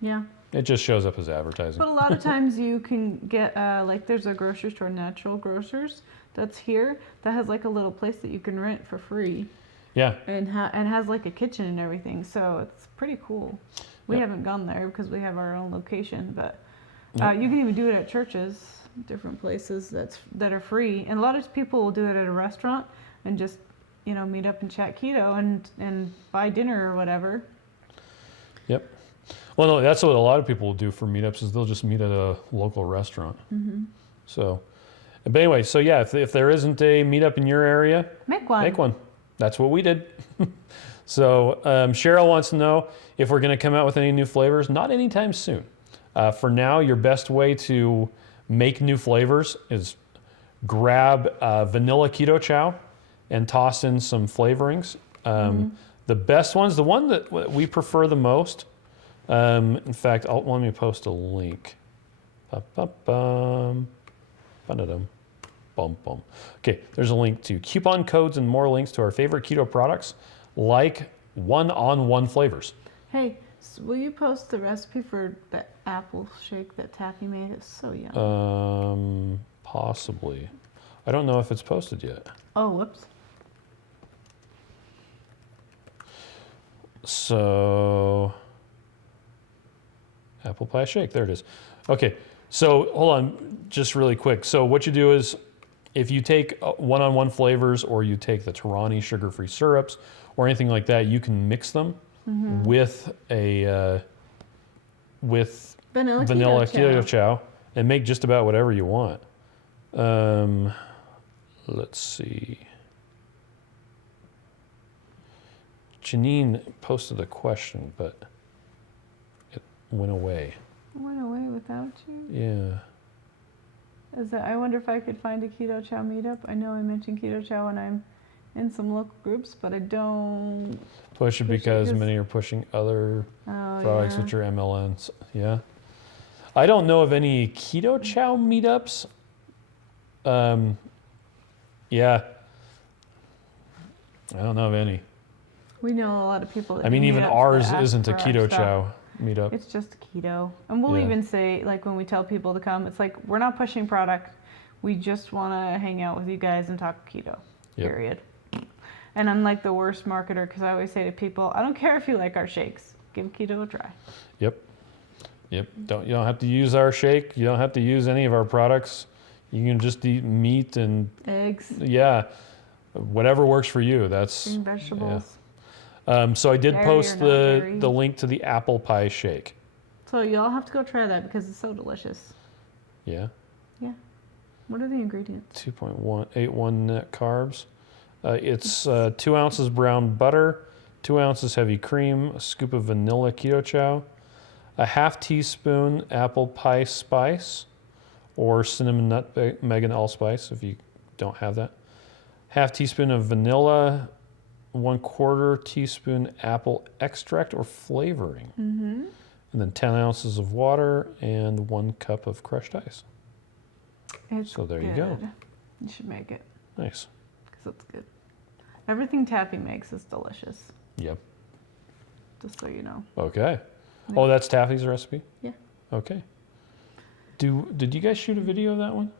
yeah. It just shows up as advertising. But a lot of times you can get, like there's a grocery store, Natural Grocers, that's here, that has like a little place that you can rent for free. Yeah. And has like a kitchen and everything, so it's pretty cool. We haven't gone there because we have our own location, but you can even do it at churches, different places that are free. And a lot of people will do it at a restaurant and just, meet up and chat keto and buy dinner or whatever. Yep. Well, no, that's what a lot of people will do for meetups is they'll just meet at a local restaurant. So, but anyway, so yeah, if there isn't a meetup in your area, make one. Make one. That's what we did. So Cheryl wants to know if we're going to come out with any new flavors. Not anytime soon. For now, your best way to make new flavors is grab vanilla Keto Chow and toss in some flavorings. The best ones, the one that we prefer the most, in fact, let me post a link. Okay, there's a link to coupon codes and more links to our favorite keto products, like one-on-one flavors. Hey, so will you post the recipe for that apple shake that Taffy made? It's so yummy. Possibly. I don't know if it's posted yet. Oh, whoops. So, apple pie shake, there it is. Okay, so hold on, just really quick. So what you do is, if you take one-on-one flavors or you take the Tarani sugar-free syrups or anything like that, you can mix them with a vanilla Keto Chow and make just about whatever you want. Let's see. Janine posted a question, but it went away. It went away without you? Yeah. I wonder if I could find a Keto Chow meetup. I know I mentioned Keto Chow when I'm in some local groups, but I don't push it because many are pushing other products which are MLMs. Yeah. I don't know of any Keto Chow meetups. Yeah. I don't know of any. We know a lot of people that I mean, do even meetups ours that ask isn't a for our Keto stuff. Chow meetup. It's just keto. And we'll Yeah. even say, like, when we tell people to come, it's like, we're not pushing product. We just want to hang out with you guys and talk keto, Yep. period. And I'm like the worst marketer because I always say to people, I don't care if you like our shakes. Give keto a try. Yep. You don't have to use our shake. You don't have to use any of our products. You can just eat meat and Eggs, whatever works for you. That's green vegetables. so I did Dairy post or not dairy. the link to the apple pie shake. So y'all have to go try that because it's so delicious. Yeah. Yeah. What are the ingredients? 2.81 net carbs. It's 2 ounces brown butter, 2 ounces heavy cream, a scoop of vanilla keto chow, a half teaspoon apple pie spice, or cinnamon nutmeg and allspice if you don't have that. Half teaspoon of vanilla, 1/4 teaspoon apple extract or flavoring, Mm-hmm. and then 10 ounces of water and 1 cup of crushed ice. It's So there you go. good. You should make it Nice. because it's good. Everything Taffy makes is delicious. Yep. Just so you know. Okay. Oh, that's Taffy's recipe? Yeah. Okay. Did you guys shoot a video of that one?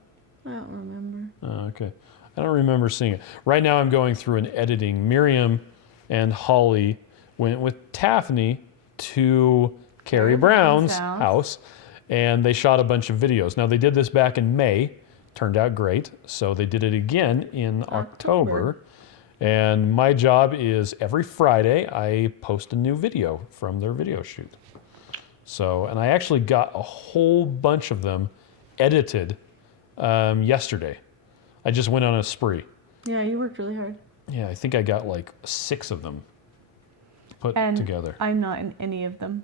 I don't remember. Oh, okay. I don't remember seeing it. Right now I'm going through and editing. Miriam and Holly went with Taffy to Carrie Brown's house, and they shot a bunch of videos. Now, they did this back in May. Turned out great. So they did it again in October. And my job is every Friday I post a new video from their video shoot. So, and I actually got a whole bunch of them edited yesterday. I just went on a spree. Yeah, you worked really hard. Yeah, I think I got like 6 of them put And together. I'm not in any of them.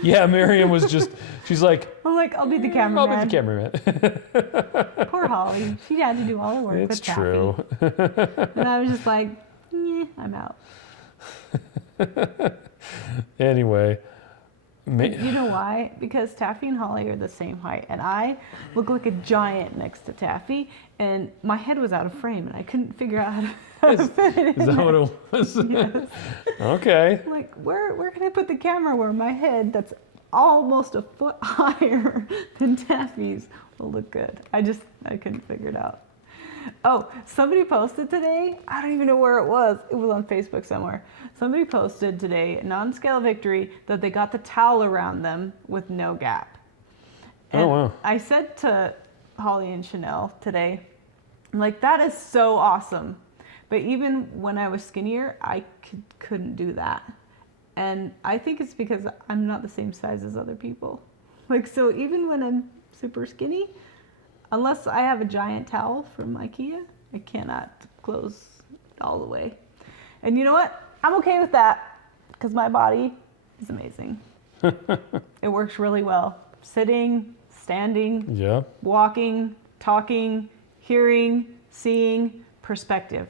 Yeah, Miriam was just, she's like, I'm like, I'll be the I'll cameraman. be the cameraman. Poor Holly. She had to do all the work It's with Taffy. true. And I was just like, I'm out. Anyway. You know why? Because Taffy and Holly are the same height, and I look like a giant next to Taffy, and my head was out of frame, and I couldn't figure out how to fit it in Is that there. what it was? Yes. Okay. I'm like, where can I put the camera where my head that's almost a foot higher than Taffy's will look good? I couldn't figure it out. Oh, somebody posted today, I don't even know where it was on Facebook somewhere. Somebody posted today, non-scale victory, that they got the towel around them with no gap. And Oh, wow. I said to Holly and Chanel today, I'm like, that is so awesome. But even when I was skinnier, I couldn't do that. And I think it's because I'm not the same size as other people. Like, so even when I'm super skinny, unless I have a giant towel from IKEA, I cannot close all the way. And you know what? I'm okay with that because my body is amazing. It works really well. Sitting, standing, Yeah. walking, talking, hearing, seeing, perspective.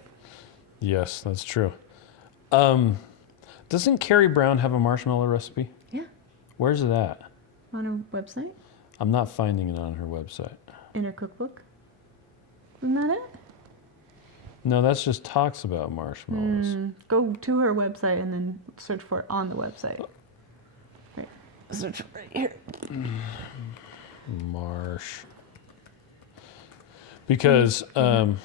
Yes, that's true. Doesn't Carrie Brown have a marshmallow recipe? Yeah. Where's it at? On her website, I'm not finding it on her website. in her cookbook. Isn't that it? No, that's just talks about marshmallows. Go to her website and then search for it on the website. Right. Search right here. Because Oh,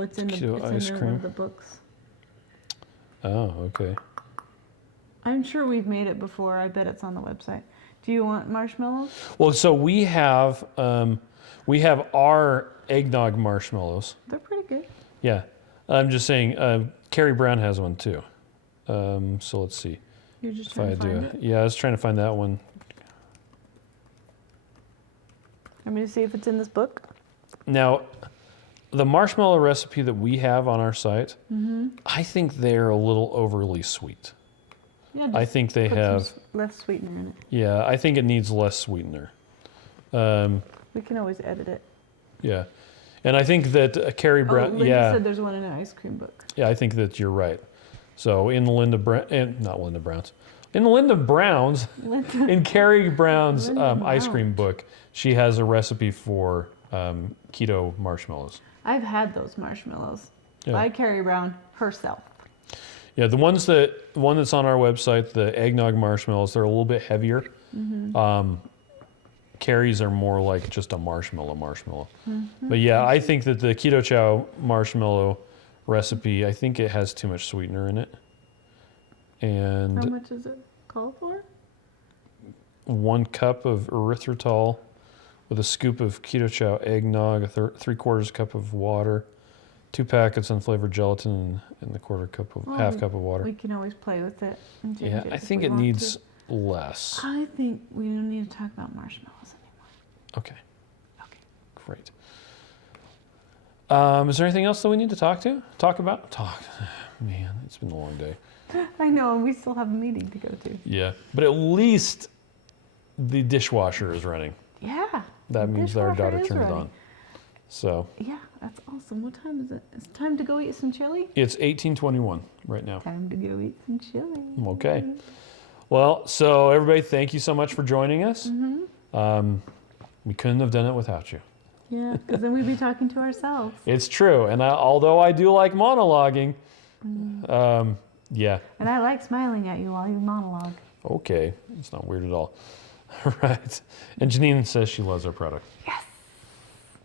it's in Keto one ice cream. of the books. oh, okay. I'm sure we've made it before. I bet it's on the website. Do you want marshmallows? Well, so we have our eggnog marshmallows. They're pretty good. Yeah, I'm just saying. Carrie Brown has one too. So let's see You're just if trying I to do find it. it? Yeah, I was trying to find that one. Want me to see if it's in this book? Now, the marshmallow recipe that we have on our site, I think they're a little overly sweet. Yeah, I just think they put have. some less sweetener in it. Yeah, I think it needs less sweetener. We can always edit it. Yeah, and I think that Carrie Brown. Linda yeah, said there's one in an ice cream book. yeah, I think that you're right. So in Linda not Linda Brown's, in Linda Brown's, in Carrie Brown's Linda ice Brown. cream book, she has a recipe for keto marshmallows. I've had those marshmallows Yeah. by Carrie Brown herself. Yeah, the one that's on our website, the eggnog marshmallows, they're a little bit heavier. Carrie's are more like just a marshmallow. But yeah, I think that the Keto Chow marshmallow recipe, I think it has too much sweetener in it. And How much is it called for? 1 cup of erythritol with a scoop of Keto Chow eggnog, a 3/4 cup of water, 2 packets unflavored gelatin, and the half cup of water. We can always play with it. And change Yeah, it I if think we it want needs to. less. I think we don't need to talk about marshmallows anymore. Okay, Okay. great. Is there anything else that we need to talk about? Man, it's been a long day. I know, and we still have a meeting to go to. Yeah, but at least the dishwasher is running. Yeah. That the means that our dishwasher daughter is turned it running. on. So Yeah, that's awesome. What time is it? It's time to go eat some chili? it's 18:21 right now. Time to go eat some chili. Okay. Well, so everybody, thank you so much for joining us. We couldn't have done it without you. Yeah, because then we'd be talking to ourselves. It's true, and although I do like monologuing, yeah, And I like smiling at you while you monologue. okay, it's not weird at all. Right. And Janine says she loves our product. Yes.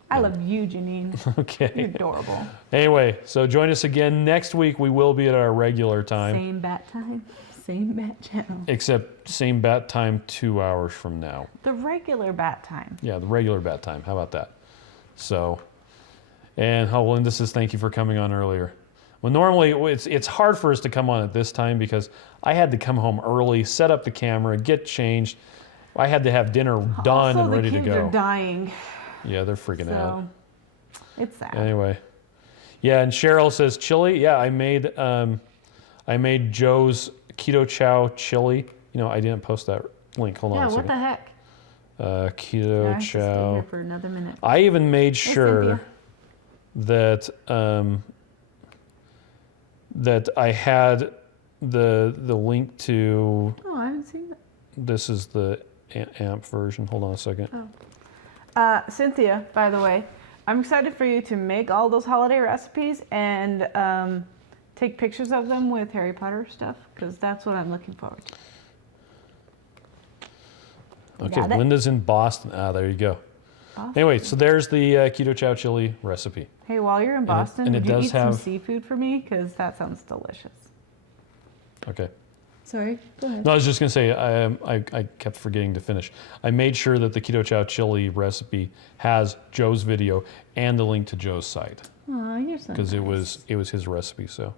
I love you, Janine. You're Okay. adorable. Anyway, so join us again next week. We will be at our regular time, Same bat time, same bat channel. except same bat time 2 hours from now. The regular bat time. Yeah, the regular bat time. How about that? So, and Linda says thank you for coming on earlier. Well, normally it's hard for us to come on at this time because I had to come home early, set up the camera, get changed. I had to have dinner done also, and ready to the kids go. are dying, Yeah, they're freaking out. so it's sad. Anyway, yeah, and Cheryl says chili. Yeah, I made Joe's Keto Chow chili. You know, I didn't post that link. Hold on Yeah, a what second. the heck? Keto I have to stay Chow. here for another minute. I even made Hey, sure Cynthia. that I had the link to. Oh, I haven't seen that. This is the AMP version. Hold on a second. Cynthia, by the way, I'm excited for you to make all those holiday recipes and take pictures of them with Harry Potter stuff, because that's what I'm looking forward to. Okay, Got it? Linda's in Boston. There you go. Awesome. Anyway, so there's the Keto Chow chili recipe. Hey, while you're in Boston, and it would you does eat some have- seafood for me? Because that sounds delicious. Okay. Sorry, go ahead. No, I was just gonna say I kept forgetting to finish. I made sure that the Keto Chow chili recipe has Joe's video and the link to Joe's site Aw, you're so because nice. it was his recipe. So,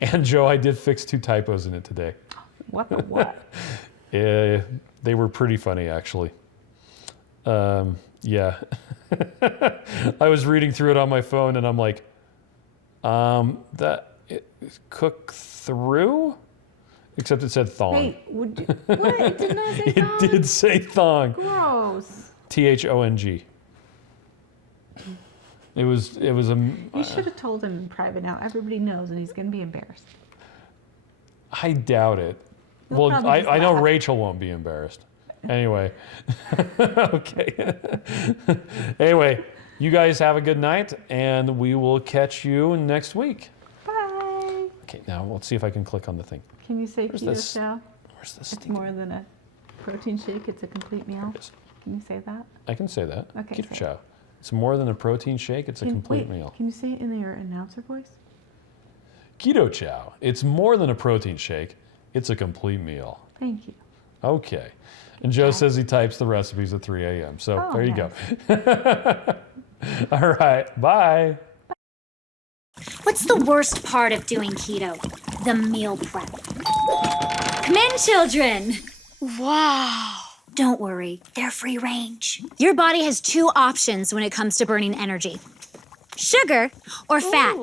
and Joe, I did fix 2 typos in it today. What the what? They were pretty funny actually. Yeah, I was reading through it on my phone and I'm like, cook through. Except it said thong. Hey, would you? What? It did not say It thong? did say thong. Gross. THONG. It was a. You should have told him in private. Now everybody knows, and he's going to be embarrassed. I doubt it. He'll Well, probably just I know laugh. Rachel won't be embarrassed. Anyway. Okay. Anyway, you guys have a good night, and we will catch you next week. Bye. Okay, now let's see if I can click on the thing. Can you say Where's Keto this? Chow? Where's the It's stinking- more than a protein shake. It's a complete meal. It is. Can you say that? I can say that. Okay, Keto say it. Chow. It's more than a protein shake. It's a complete wait, meal. Can you say it in your announcer voice? Keto Chow. It's more than a protein shake. It's a complete meal. Thank you. Okay. And Joe says he types the recipes at 3 a.m. So Oh, there you nice. go. All right. Bye. What's the worst part of doing keto? The meal prep. Come in, children. Wow. Don't worry, they're free range. Your body has 2 options when it comes to burning energy: sugar or fat.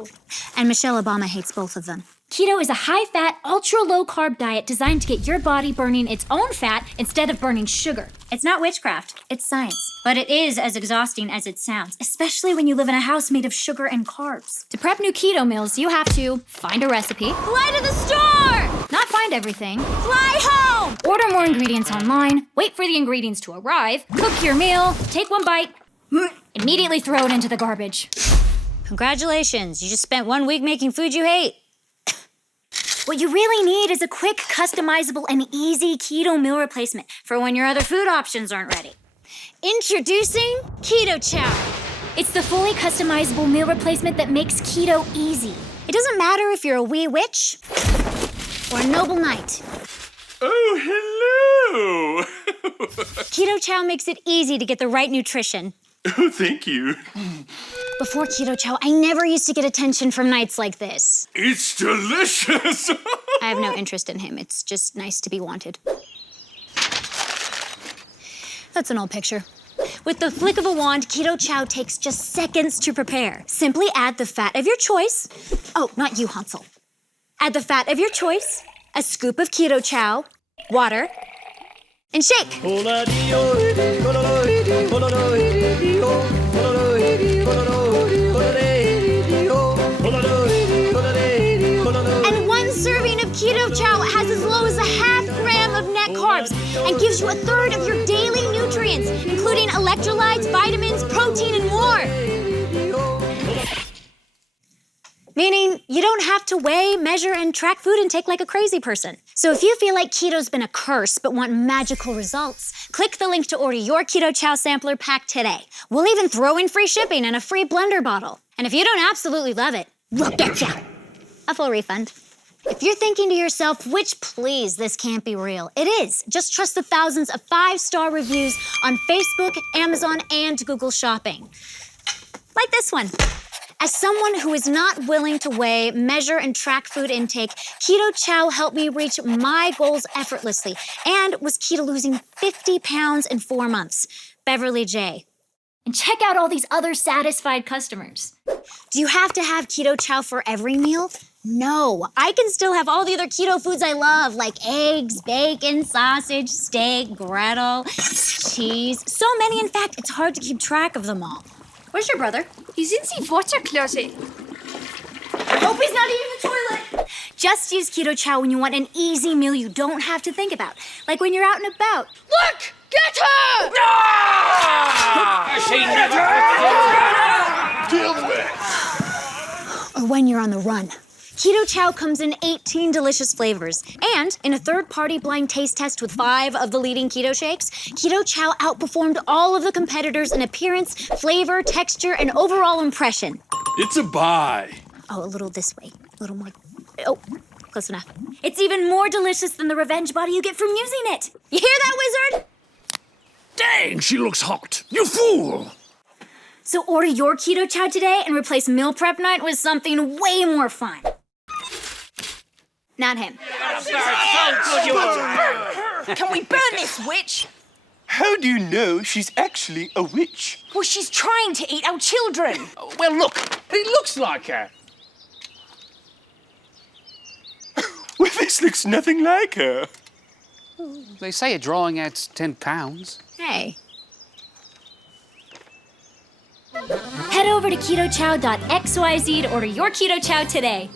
And Michelle Obama hates both of them. Keto is a high-fat, ultra-low-carb diet designed to get your body burning its own fat instead of burning sugar. It's not witchcraft, it's science. But it is as exhausting as it sounds, especially when you live in a house made of sugar and carbs. To prep new keto meals, you have to find a recipe, fly to the store, not find everything, fly home, order more ingredients online, wait for the ingredients to arrive, cook your meal, take one bite, immediately throw it into the garbage. Congratulations, you just spent 1 week making food you hate. What you really need is a quick, customizable, and easy keto meal replacement for when your other food options aren't ready. Introducing Keto Chow. It's the fully customizable meal replacement that makes keto easy. It doesn't matter if you're a wee witch or a noble knight. Oh, hello! Keto Chow makes it easy to get the right nutrition. Oh, thank you. Before Keto Chow, I never used to get attention from nights like this. It's delicious! I have no interest in him. It's just nice to be wanted. That's an old picture. With the flick of a wand, Keto Chow takes just seconds to prepare. Simply add the fat of your choice. Oh, not you, Hansel. Add the fat of your choice, a scoop of Keto Chow, water, and shake. And one serving of Keto Chow has as low as a half gram of net carbs and gives you a third of your daily nutrients, including electrolytes, vitamins, protein, and more. Meaning you don't have to weigh, measure, and track food intake like a crazy person. So if you feel like keto's been a curse but want magical results, click the link to order your Keto Chow sampler pack today. We'll even throw in free shipping and a free blender bottle. And if you don't absolutely love it, we'll get ya a full refund. If you're thinking to yourself, which please, this can't be real, it is. Just trust the thousands of 5-star reviews on Facebook, Amazon, and Google Shopping. Like this one. As someone who is not willing to weigh, measure, and track food intake, Keto Chow helped me reach my goals effortlessly and was keto losing 50 pounds in 4 months. Beverly J. And check out all these other satisfied customers. Do you have to have Keto Chow for every meal? No, I can still have all the other keto foods I love, like eggs, bacon, sausage, steak, gretel, cheese. So many, in fact, it's hard to keep track of them all. Where's your brother? He's in the water closet. Hope he's not eating the toilet. Just use Keto Chow when you want an easy meal you don't have to think about, like when you're out and about. Look! Get her! Deal with! Or when you're on the run. Keto Chow comes in 18 delicious flavors. And in a third-party blind taste test with 5 of the leading keto shakes, Keto Chow outperformed all of the competitors in appearance, flavor, texture, and overall impression. It's a buy. Oh, a little this way. A little more. Oh, close enough. It's even more delicious than the revenge body you get from using it. You hear that, wizard? Dang, she looks hot. You fool! So order your Keto Chow today and replace meal prep night with something way more fun. Not him. Can we burn this witch? How do you know she's actually a witch? Well, she's trying to eat our children. Well, look, it looks like her. Well, this looks nothing like her. They say a drawing adds 10 pounds. Hey. Head over to ketochow.xyz to order your Keto Chow today.